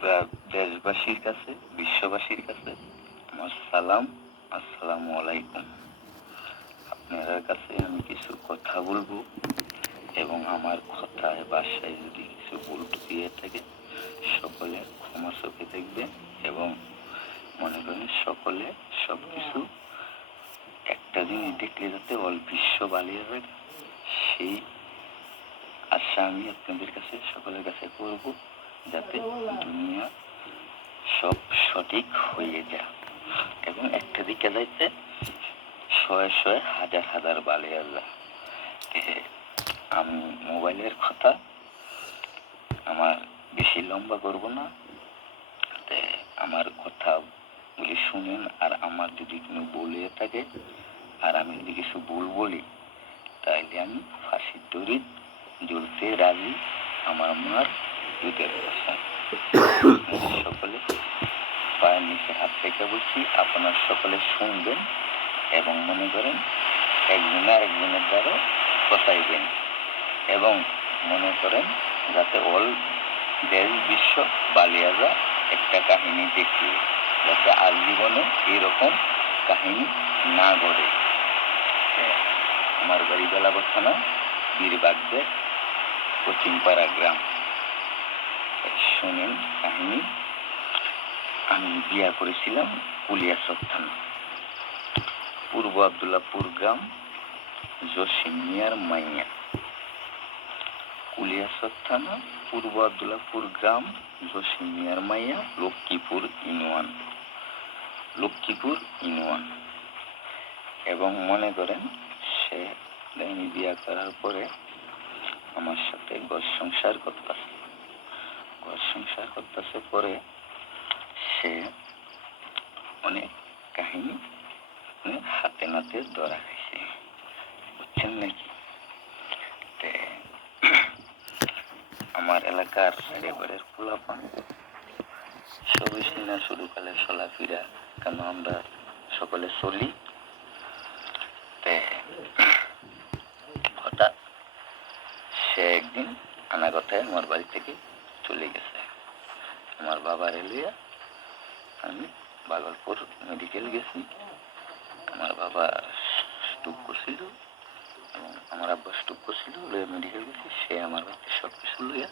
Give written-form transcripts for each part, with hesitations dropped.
পুরা দেশবাসীর কাছে, বিশ্ববাসীর কাছে আমার সালাম, আসসালামু আলাইকুম। আপনাদের কাছে আমি কিছু কথা বলবো এবং আমার কথায় বাসায় যদি কিছু ভুল দিয়ে থাকে সকলে ক্ষমা চোখে দেখবেন এবং মনে করেন সকলে সবকিছু একটা জিনিস দেখলে যাতে বিশ্ব বালিয়ে যায় সেই আশা আমি আপনাদের কাছে সকলের কাছে করব, যাতে দুনিয়া সব সঠিক হয়ে যায় এবং একটা দিকে যাইতে শয়ে শয়ে হাজার হাজার বালিয়ে যায়। আমি মোবাইলের কথা আমার বেশি লম্বা করব না, আমার কথাগুলি শুনেন। আর আমার যদি কোনো ভুল হয়ে থাকে আর আমি যদি কিছু ভুল বলি তাইলে আমি ফাঁসির দড়ি ঝুলতে রাজি। আমার মার দুধের কথা সকলে পায়ের নিচে হাত রেখে বলছি, আপনার সকলে শুনবেন এবং মনে করেন একজনে আরেকজনের দ্বারা কথাইবেন এবং মনে করেন যাতে অল দেশ বিশ্ব বালিয়া যায় একটা কাহিনী দেখি, যাতে আর জীবনে এরকম কাহিনী না ঘটে। আমার বাড়ি বেলাবর থানা, বীরবাগদের পশ্চিমপাড়া গ্রাম। শোনেন কাহিনী। আমি বিয়া করেছিলাম কুলিয়াচর থানা, পূর্ব আবদুল্লাপুর গ্রাম, জসিম মিয়ার মাইয়া। কুলিয়াচর থানা, পূর্ব আবদুল্লাপুর গ্রাম, জসিম মিয়ার মাইয়া, লক্ষ্মীপুর ইউনিয়ন। এবং মনে করেন সে আমি বিয়া করার পরে আমার সাথে ঘর সংসার করতেছে পরে সে অনেক কাহিনী হাতে নাতে ধরা খাইছে, বুঝছেন নাকি? আমার এলাকার এবারের পোলাপান সবই সিনা শুরুকালে চলাফেরা, কেন আমরা সকলে চলি। হঠাৎ সে একদিন আনাগতায় আমার বাড়ি থেকে চলে গেছে। আমার বাবার লইয়া আমি ভাগলপুর মেডিকেল গেছি। আমার বাবা স্ট্রোক করছিল এবং আমার আব্বা স্ট্রোক করছিল, লইয়া মেডিকেল গেছি। সে আমার বাড়িতে সব কিছু লইয়া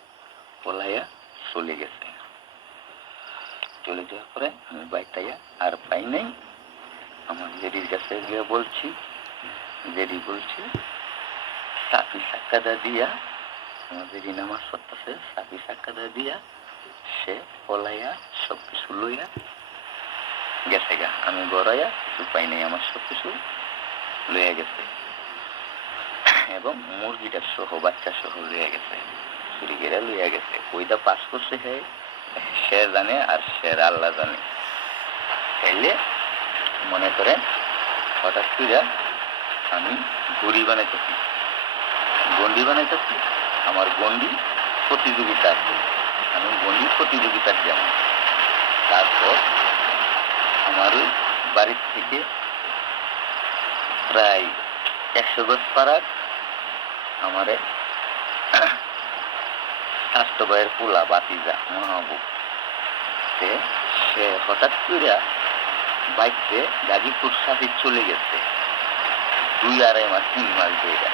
পলাইয়া চলে গেছে। চলে যাওয়ার পরে আমি বাইকটাইয়া আর পাই নাই। আমার জেডির কাছে গিয়ে বলছি, জেডি বলছি সাপি সাক্কাদা দিয়া, আমার জেডি নামাজ পড়তেছে, সাপি সাক্কাদা দিয়া সে পলাইয়া সব কিছু লইয়া গেছে গা। আমি গড়াইয়া কিছু পাই নাই, আমার সব কিছু লইয়া গেছে এবং মুরগিটা সহ বাচ্চা সহ লইয়া গেছে, চুরি করে লইয়া গেছে। কইটা পাস করছে সে জানে আর সে আল্লাহ জানে। তাইলে মনে করেন হঠাৎ করে আমি গন্ডি বানাইতেছি। আমার গন্ডি প্রতিযোগিতা আছে, আমি গন্ডি প্রতিযোগিতার যেমন। তারপর আমার ওই বাড়ির থেকে প্রায় 100 গজ পাড়ার আমার স্বাস্থ্য ভাইয়ের পোলা বাতিজা মহাবুব, সে হঠাৎ করে বাইকতে গাজীপুর সাথে চলে গেছে। 2-2.5 মাস 3 মাস ধরে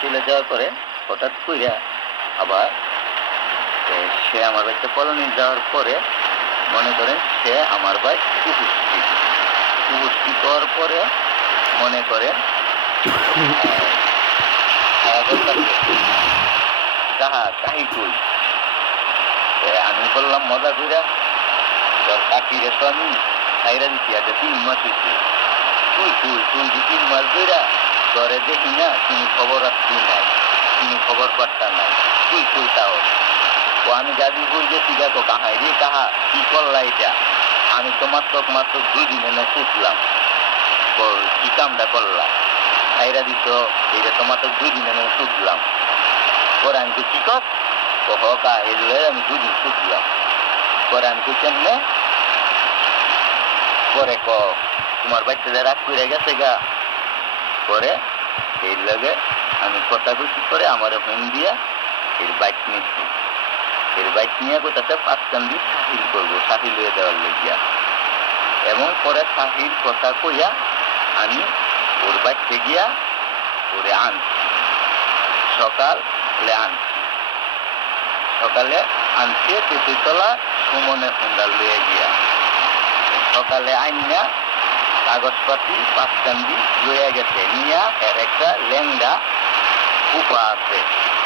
চলে যাওয়ার পরে হঠাৎ করে আবার সে আমার বাড়িতে কলোনি যাওয়ার পরে মনে করেন সে আমার বাড়ি উপস্থিত হওয়ার পরে মনে করেন আমি বললাম মজা করে, তোর কাকিরে তো আমি খাইরা দিচ্ছি, আগে 3 মাস হয়েছে, তুই 3 মাস ধরে তোরে দেখি না, তুমি খবর রাখছি নাই, তুমি খবর পাত্তা নাই, তুই তাও। তো আমি গাজীপুর গেছি, দেখো কাহাই রে কাহা কি করলা এটা? আমি তো মাত্র 2 দিন এনে ছুটলাম, কি কামটা করলাম, খাইরা দিত, এটা তো মাত্র 2 দিন এনে ছুটলাম। পরে আমি কি কর হকা এলে আমি 2 দিন ছুটলাম। পরে আমি কেমনে পরে তোমার বাচ্চাটা রাগ করে গেছে গা। পরে এই লগে আমি কথা বলছি, করে আমার ফোন দিয়া এই বাইক নিচ্ছি। এর বাইক নিয়ে কোথাতে পাঁচকান্দি সাহিল করবো, সাহিল হয়ে দেওয়ার লেগিয়া। এবং পরে সাহিল কথা কইয়া আমি ওর বাইকতে গিয়া ওরে আনছি, সকালে আনছি, সকালে আনছে তেঁতুলতলা সুমনে হুন্ডা লইয়া গিয়া। সকালে আইনা কাগজপাতি পাঁচকান্দি লইয়া গেছে, নিয়া এর একটা লেঙ্গা ফুপা আছে,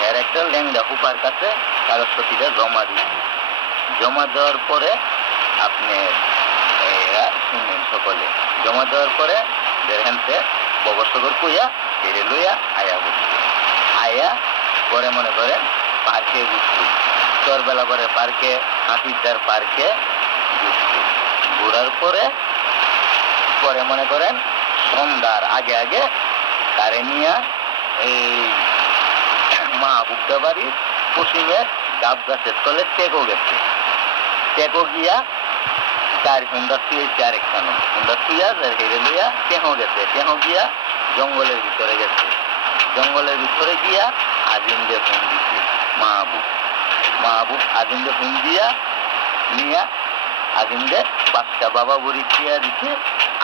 এর একটা লেঙ্গা ফুপার কাছে কাগজপাতিটা জমা দিচ্ছে। জমা দেওয়ার পরে আপনি শুনেন সকলে, জমা দেওয়ার পরে দেখেনতে বগসগর কইয়া ফিরে লইয়া আয়া বসছে। আয়া পরে মনে করেন পার্কে ঘুরছি, চরবেলা পরে পার্কে, হাতিরদার পার্কে ঘুরছি। ঘুরার পরে পরে মনে করেন সন্ধ্যার আগে আগে তারে নিয়া এই মাহবুবটা বাড়ির পশ্চিমে গাব গাছের তলে টেকো গেছে। টেকো গিয়া তার হুন্ডা থুয়েছে আরেকখানো, হুন্ডা থুইয়া তার হেরে লইয়া টেহো গেছে। টেহো গিয়া জঙ্গলের ভিতরে গেছে। জঙ্গলের ভিতরে গিয়া আজিমকে ফোন দিচ্ছে মাহবুব। মাহবুব আজিমকে ফোন দিয়া নিয়া আজিমকে 5টা বাবা বুড়ি টিয়া দিচ্ছে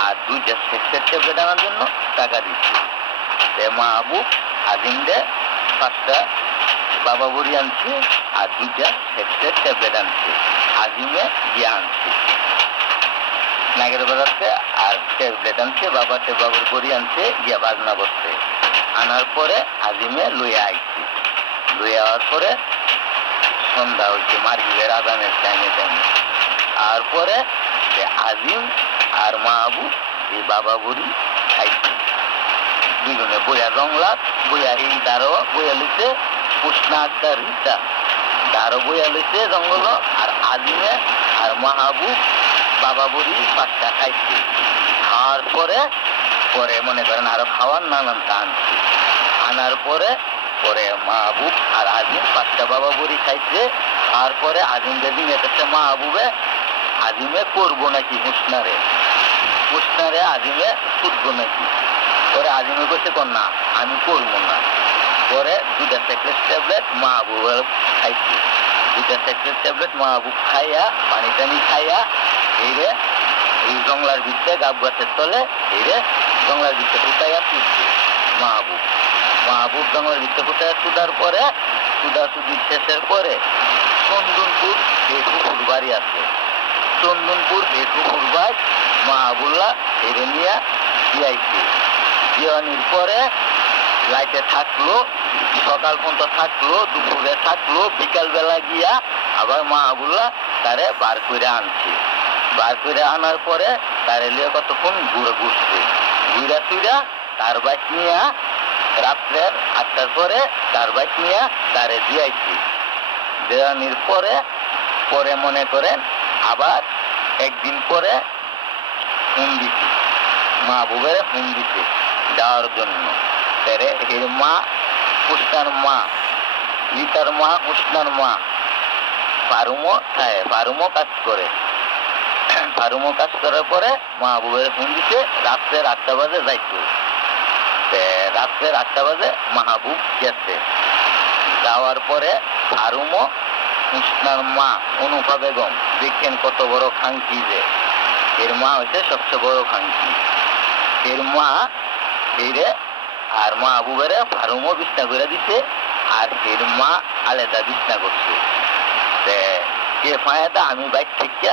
আর 2টা সেক্সের ট্যাবলেট আনার জন্য টাকা দিচ্ছে। মাহবুব আজিমকে 5টা বাবা বুড়ি আনছে আর 2টা সেক্সের ট্যাবলেট আনছে। আজিমে গিয়া আনছে নাগের বাজারতে, আর ট্যাবলেট আনছে, বাবার বড়ি আনছে গিয়া বাজনা বসছে। আনার পরে আজিমে লইয়া আইছে। লইয়া আওয়ার পরে সন্ধ্যা হয়েছে, মাগরিবের আজানের টাইমে। আর পরে আজিম আর মাহবুব এই বাবা বুড়ি খাইছে। দুজনে বইয়া জংলাত বইয়া, এই দাঁড়ো বইয়া লইছে পুষ্ণা আক্তার রিতা, দাঁড়ো বইয়া লইছে জঙ্গল। আর আজিমে আর মাহবুব বাবা বুড়ি 5টা খাইছে। খাওয়ার পরে পরে মনে করেন আরো খাওয়ার নানান আনছে। আনার পরে পরে মাহবুব আর আজিম 5টা বাবা বুড়ি খাইছে। তারপরে আজিম যেদিন এসেছে মাহবুবে আজিমে করবো নাকি হুসনারে, হুসনারে আজিমে ছুটবো নাকি। পরে আজিমে কইছে না আমি করবো না। পরে 2টা সেক্রেট ট্যাবলেট মাহবুবের খাইছে। 2টা সেক্রেট ট্যাবলেট মাহবুব খাইয়া পানি টানি খাইয়া এইরে এই জংলার ভিতরে গাব গাছের তলে এইরে জংলার ভিতরে ফুটাইয়া তুলছে মাহবুব। মাহবুব জংলার ভিতরে ফুটাইয়া তুলার পরে সুদাসুদি শেষের পরে চন্দনপুর হেটুপুর বাড়ি আছে। চন্দনপুর হেটুপুর বাড়ি মাহবুল্লাহ হেরে নিয়া দিয়াইছে। দিয়ানির পরে লাইটে থাকলো, সকাল পর্যন্ত থাকলো, দুপুরে থাকলো, বিকালবেলা গিয়া আবার মাহবুল্লাহ তারে বার করে আনছে। বার করে আনার পরে তারে লিয়ে কতক্ষণ ঘুরছে। ঘুরা ফিরা তার বাইক নিয়া রাত্রের 8টার পরে তার বাইক নিয়া তারে দিয়াইছে। দেওয়ানির পরে পরে মনে করেন আবার একদিন পরে ফোন দিছে, মাহবুবের ফোন দিছে যাওয়ার জন্য। তারে এর মা হুসনার মা, লিতার মা হুসনার মা ফারুমও কাজ করে। ফারুমও কাজ করার পরে মাহবুবের ফোন দিছে রাত্রের 8টা বাজে যাইতো। রাত্রের 8টা বাজে মাহবুব গেছে। যাওয়ার পরে ফারুমও হুসনার মা অনুপা বেগম, দেখেন কত বড় খাঙ্কি, যে এর মা হচ্ছে সবচেয়ে বড় খাঙ্কি। এর মা এরে আর মাহবুবের ফারুমও বিছনা করে দিছে আর এর মা আলাদা বিছনা করছে। এ ফায়াটা আমি বাইক থেকে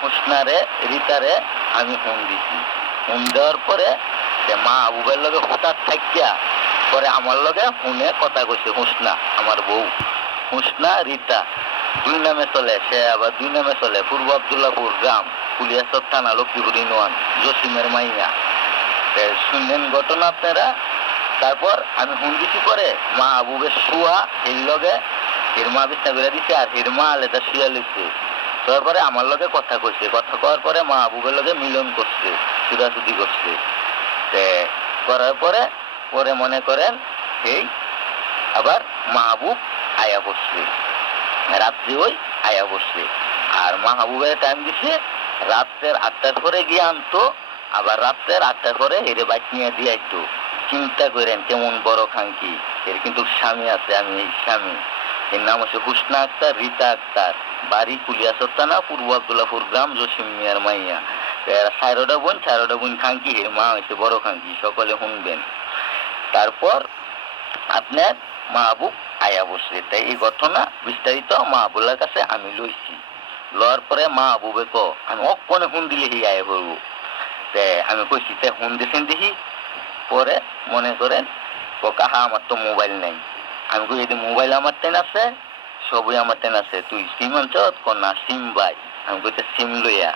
হুসনারে রিতারে আমি ফোন দিছি। ফোন দেওয়ার পরে মাহবুবের লগে হঠাৎ থাকিয়া পরে আমার লগে ফোনে কথা কইছে হুসনা, আমার বউ হুসনা রিতা 2 নামে চলে। সে আবার 2 নামে চলে, পূর্ব আবদুল্লাপুর গ্রাম, কুলিয়াচর থানা, লক্ষ্মীপুর ইউনিয়ন, জসিমের মাইয়া। শুনলেন ঘটনা আপনারা। তারপর আমি ফোন দিছি পরে মাহবুবের শুয়া এর লগে এর মা বিছনা করে দিছে আর এর মা আলাদা শুয়া লইছে। তারপরে আমার লগে কথা কইছে, কথা কওয়ার পরে মাহবুবের লগে মিলন করছে, সুদাসুদি করছে। করার পরে পরে মনে করেন এই আবার মাহবুব আয়া বসছে, রাত্রি ওই আয়া বসছে। আর মাহবুবের টাইম দিছে রাত্রের 8টার পরে গিয়ে আনতো, আবার রাত্রের 8টার পরে হেরে বাইক নিয়ে দিয়ে আসতো। চিন্তা করেন কেমন বড় খাঙ্কি। এর কিন্তু স্বামী আছে, আমি এই স্বামী। এর নাম হচ্ছে হুসনা আক্তার, রীতা আক্তার, বাড়ি কুলিয়াসত্তানা, পূর্ব আবদুল্লাপুর গ্রাম, জসিম মিয়ার মাইয়া। চারোটা বোন খাঙ্কি, এর মা হয়েছে বড় খাঙ্কি, সকলে শুনবেন। তারপর আপনার মাহবুব আয়া বসে, তাই এই ঘটনা বিস্তারিত মাহবুবের কাছে আমি লইছি। লওয়ার পরে মাহবুবে আমি অক্ষণে ফোন দিলে হি আয়া করবো। আমি কইছি তে ফোন দিয়েছেন দেখি। পরে মনে করেন কাহা আমার তো মোবাইল নাই। আমি কই যদি মোবাইল আমার টেন আছে, সবই আমার টেন আছে, তুই সিম আনছ না? সিম বাই। আমি কইতে সিম লইয়া।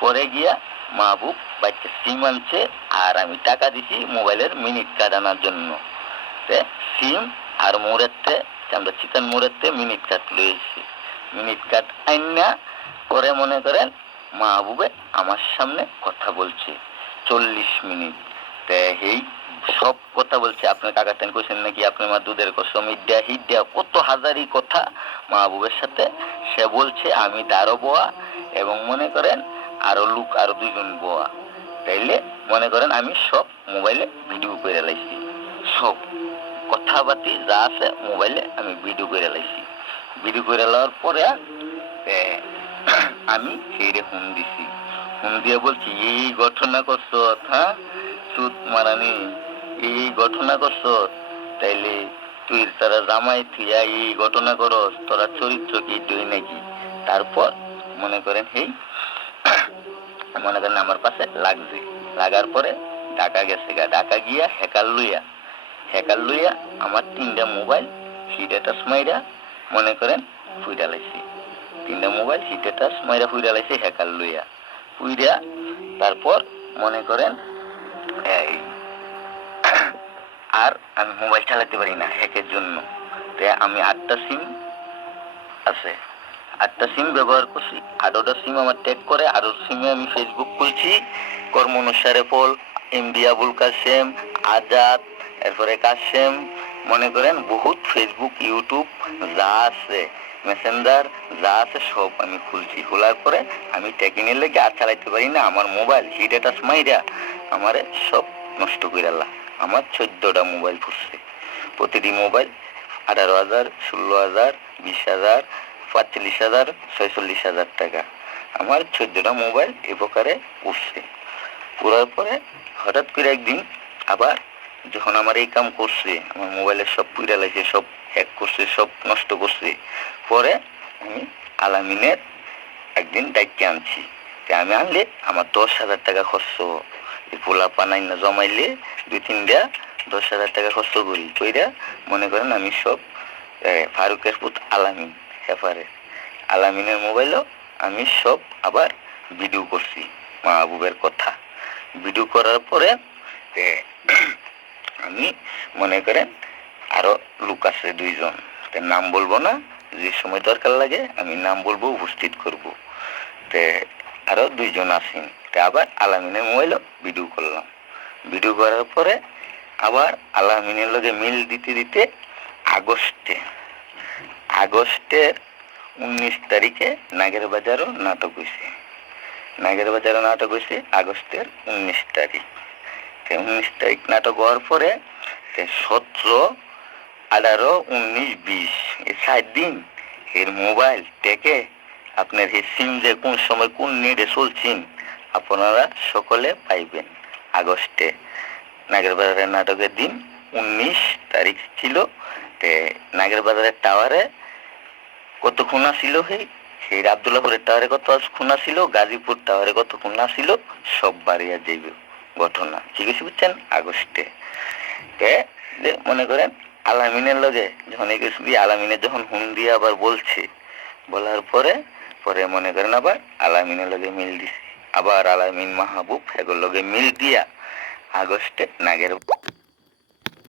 পরে গিয়া মাহবুব বাইকে সিম আনছে, আর আমি টাকা দিছি মোবাইলের মিনিট কার্ড আনার জন্য। সিম আর মোড়েতে আমরা চিকেন মোড়েতে মিনিট কার্ড লইছি। মিনিট কার্ড আইনা পরে মনে করেন মাহবুবে আমার সামনে কথা বলছে 40 মিনিট। এই সব কথা বলছে, আপনার কাকা তেন কইছেন নাকি আপনার মা দুধের কসম, ইড্ডা হিড্ডা কত হাজারি কথা মাহবুবের সাথে সে বলছে। আমি তারও বোয়া এবং মনে করেন আরো লোক আরো 2 জন বোয়া। তাইলে মনে করেন আমি সব মোবাইলে ভিডিও করে লাইছি, সব কথাবার্তি যা আছে মোবাইলে আমি ভিডিও করে লাইছি। ভিডিও করে লওয়ার পরে আমি সেইরে ফোন দিছি। ফোন দিয়ে বলছি এই ঘটনা করছ, হ্যাঁ সুদ মারানি, এই ঘটনা করছ, তাইলে তুই তারা জামাই থিয়া এই ঘটনা করস, তোরা চরিত্র কি তুই নাকি? তারপর মনে করেন মনে করেন আমার পাশে লাগছে। লাগার পরে ঢাকা গেছে, ঢাকা গিয়া হ্যাকার লইয়া আমার 3টা মোবাইল হিটে টাচ মাইরা মনে করেন ফুইরা লাইছি। 3টা মোবাইল হিটে টাচ মাইরা ফুইরা লাইছি হ্যাকার লইয়া। ফুইরা তারপর মনে করেন এই আর আমি মোবাইল চালাতে পারি না হ্যাকের জন্য। আমি 8টা সিম আছে, 8টা সিম ব্যবহার করছি। 8টা সিম আমার ট্যাগ করে, আরো সিমে আমি ফেসবুক খুলছি, কর্ম অনুসারে ফল, এমডি আবুল কাসেম, আজাদ, এরপরে কাসেম, মনে করেন বহুত ফেসবুক, ইউটিউব যা আছে, মেসেঞ্জার যা আছে সব আমি খুলছি। খোলার পরে আমি ট্যাকিংয়ের লেগে আর চালাইতে পারি না। আমার মোবাইল হিটে টাচ মাইরা আমারে সব নষ্ট করে আল্লাহ। আমার 14টা মোবাইল ফুটছে, প্রতিটি মোবাইল 18,000, 16,000, 20,000, 45,000, 46,000 টাকা। আমার 14টা মোবাইল এ প্রকারে উঠছে। পুরার পরে হঠাৎ করে একদিন আবার যখন আমার এই কাম করছে, আমার মোবাইলের সব পুইরা লাগছে, সব হ্যাক করছে, সব নষ্ট করছে। পরে আমি আলামিনের একদিন দায়িত্বে আনছি। আমি আনলে আমার 10,000 টাকা খরচ, পোলা পানাই না জমাইলে 2-3টা 10,000 টাকা খরচ করি। কইরা মনে করেন আমি সব ফারুকের পুত আলামিন হেফারে আলামিনের মোবাইলও আমি সব আবার ভিডিও করছি মাহবুবের কথা। ভিডিও করার পরে আমি মনে করেন আরো লোক আছে 2 জন, নাম বলবো না, যে সময় দরকার লাগে আমি নাম বলবো, উপস্থিত করব। আরো 2 জন আছেন। আবার আলামিনের মোবাইলও ভিডিও করলাম। ভিডিও করার পরে আবার আলামিনের লগে মিল দিতে দিতে আগস্টের 19 তারিখে নাগের বাজারও নাটক হয়েছে। আগস্টের 19 তারিখ। 19 তারিখ নাটক হওয়ার পরে 17, 18, 19, 20 এই 7 দিন এর মোবাইল টেকে আপনার এই সিম যে কোন সময় কোন নেটে চলছেন আপনারা সকলে পাইবেন। আগস্টে নাগের বাজারের নাটকের দিন 19 তারিখ ছিল। নাগের বাজারের টাওয়ারে কত খুনা ছিল, সেই আবদুল্লাপুরের টাওয়ারে কত খুনা ছিল, গাজীপুর টাওয়ারে কত খুনা ছিল, সব বাড়িয়া যাইবে ঘটনা। ঠিক আছে, বুঝছেন? আগস্টে মনে করেন আলামিনের লগে যখন আলামিনের যখন হুন দিয়ে আবার বলছে, বলার পরে মনে করেন আবার আলামিনের লগে মিল দিছে। আবার আলামিন মাহবুব এগুলোর লগে মিল দিয়া আগস্টে নাগের